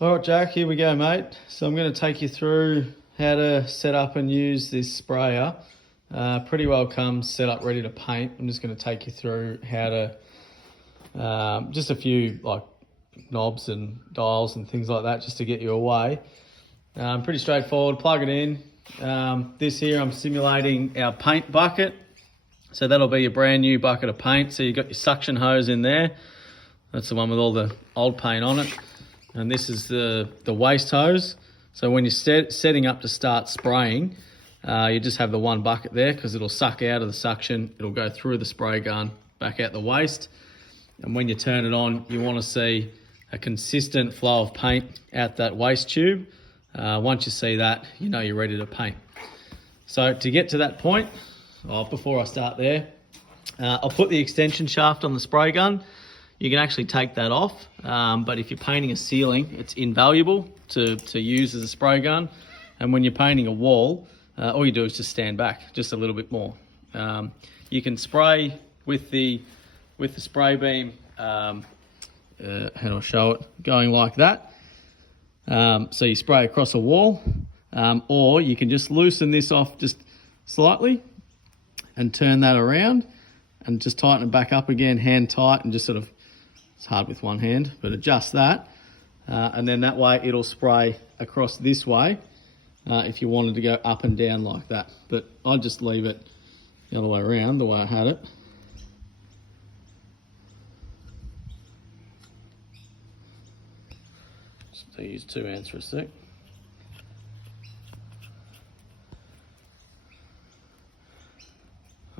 All right, Jack, here we go, mate. So I'm going to take you through how to set up and use this sprayer. Pretty well comes set up ready to paint. I'm just going to take you through how to, just a few like knobs and dials and things like that just to get you away. Pretty straightforward, plug it in. This here I'm simulating our paint bucket. So that'll be your brand new bucket of paint. So you've got your suction hose in there. That's the one with all the old paint on it. And this is the waste hose. So when you're setting up to start spraying, you just have the one bucket there because it'll suck out of the suction. It'll go through the spray gun, back out the waste. And when you turn it on, you want to see a consistent flow of paint out that waste tube. Once you see that, you know you're ready to paint. So to get to that point, before I start there, I'll put the extension shaft on the spray gun. You can actually take that off, but if you're painting a ceiling, it's invaluable to use as a spray gun. And when you're painting a wall, all you do is just stand back just a little bit more. You can spray with the spray beam, how do I show it, going like that. So you spray across a wall, or you can just loosen this off just slightly and turn that around and just tighten it back up again, hand tight, and just sort of, it's hard with one hand, but adjust that. And then that way it'll spray across this way if you wanted to go up and down like that. But I'd just leave it the other way around, the way I had it. Just use two hands for a sec.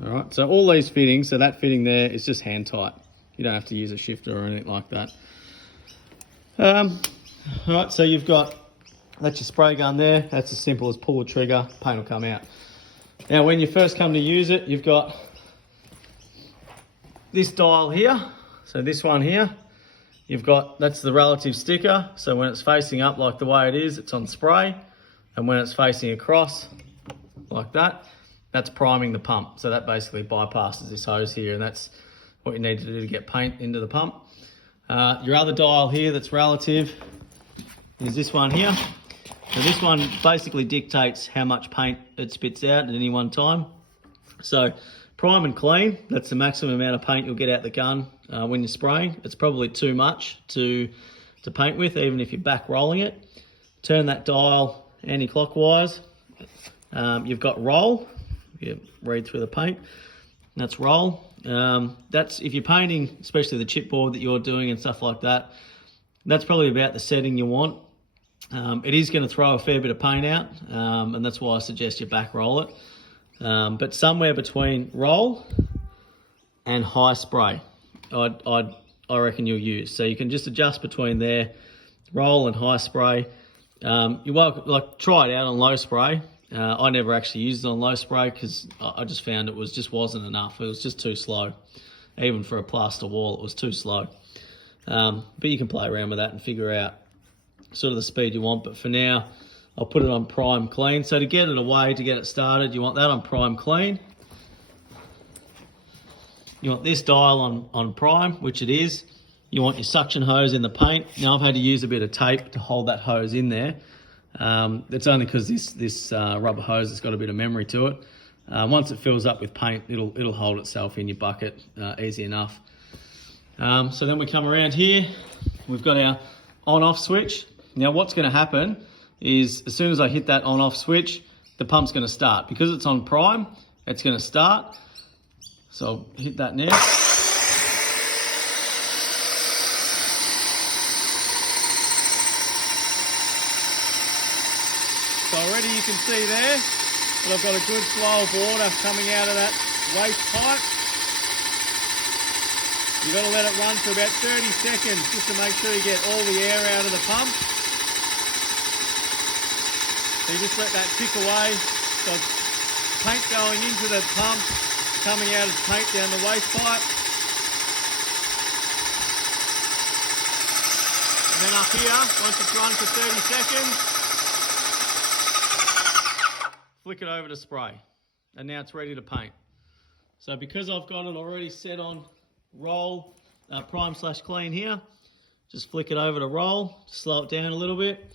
All right, so all these fittings, so that fitting there is just hand tight. You don't have to use a shifter or anything like that. All right, so that's your spray gun there. That's as simple as pull the trigger, paint will come out. Now, when you first come to use it, you've got this dial here. So this one here, that's the relative sticker. So when it's facing up like the way it is, it's on spray. And when it's facing across like that, that's priming the pump. So that basically bypasses this hose here, and that's what you need to do to get paint into the pump. Your other dial here that's relative is this one here. So this one basically dictates how much paint it spits out at any one time. So prime and clean, that's the maximum amount of paint you'll get out the gun when you're spraying. It's probably too much to paint with, even if you're back rolling it. Turn that dial anti-clockwise. You've got roll. You read through the paint. That's roll. That's if you're painting, especially the chipboard that you're doing and stuff like that, that's probably about the setting you want. It is going to throw a fair bit of paint out, and that's why I suggest you back roll it. But somewhere between roll and high spray, I reckon you'll use. So you can just adjust between there, roll and high spray. You're welcome, try it out on low spray. I never actually used it on low spray because I just found it just wasn't enough. It was just too slow. Even for a plaster wall, it was too slow. But you can play around with that and figure out sort of the speed you want. But for now, I'll put it on prime clean. So to get it away, to get it started, you want that on prime clean. You want this dial on prime, which it is. You want your suction hose in the paint. Now I've had to use a bit of tape to hold that hose in there. It's only because this rubber hose has got a bit of memory to it. Once it fills up with paint, it'll hold itself in your bucket easy enough. So then we come around here, we've got our on-off switch. Now what's going to happen is as soon as I hit that on-off switch, the pump's going to start. Because it's on prime, it's going to start. So I'll hit that now. So already you can see there that I've got a good flow of water coming out of that waste pipe. You've got to let it run for about 30 seconds just to make sure you get all the air out of the pump. So you just let that tick away. So paint going into the pump, coming out as paint down the waste pipe. And then up here, once it's run for 30 seconds, flick it over to spray, and now it's ready to paint. So because I've got it already set on roll, prime/clean here, Just flick it over to roll, slow it down a little bit,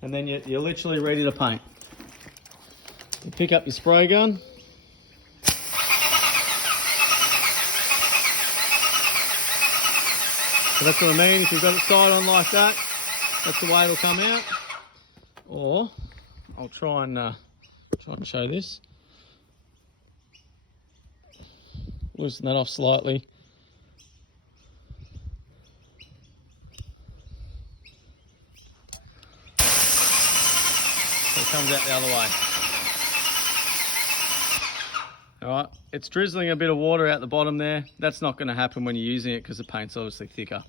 and then you're literally ready to paint. You pick up your spray gun. So that's what I mean, if you've got it side on like that, that's the way it'll come out. Or, I'll try and show this. Loosen that off slightly. So it comes out the other way. Alright, it's drizzling a bit of water out the bottom there. That's not going to happen when you're using it because the paint's obviously thicker.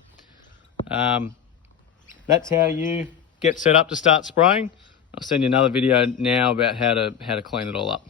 That's how you get set up to start spraying. I'll send you another video now about how to clean it all up.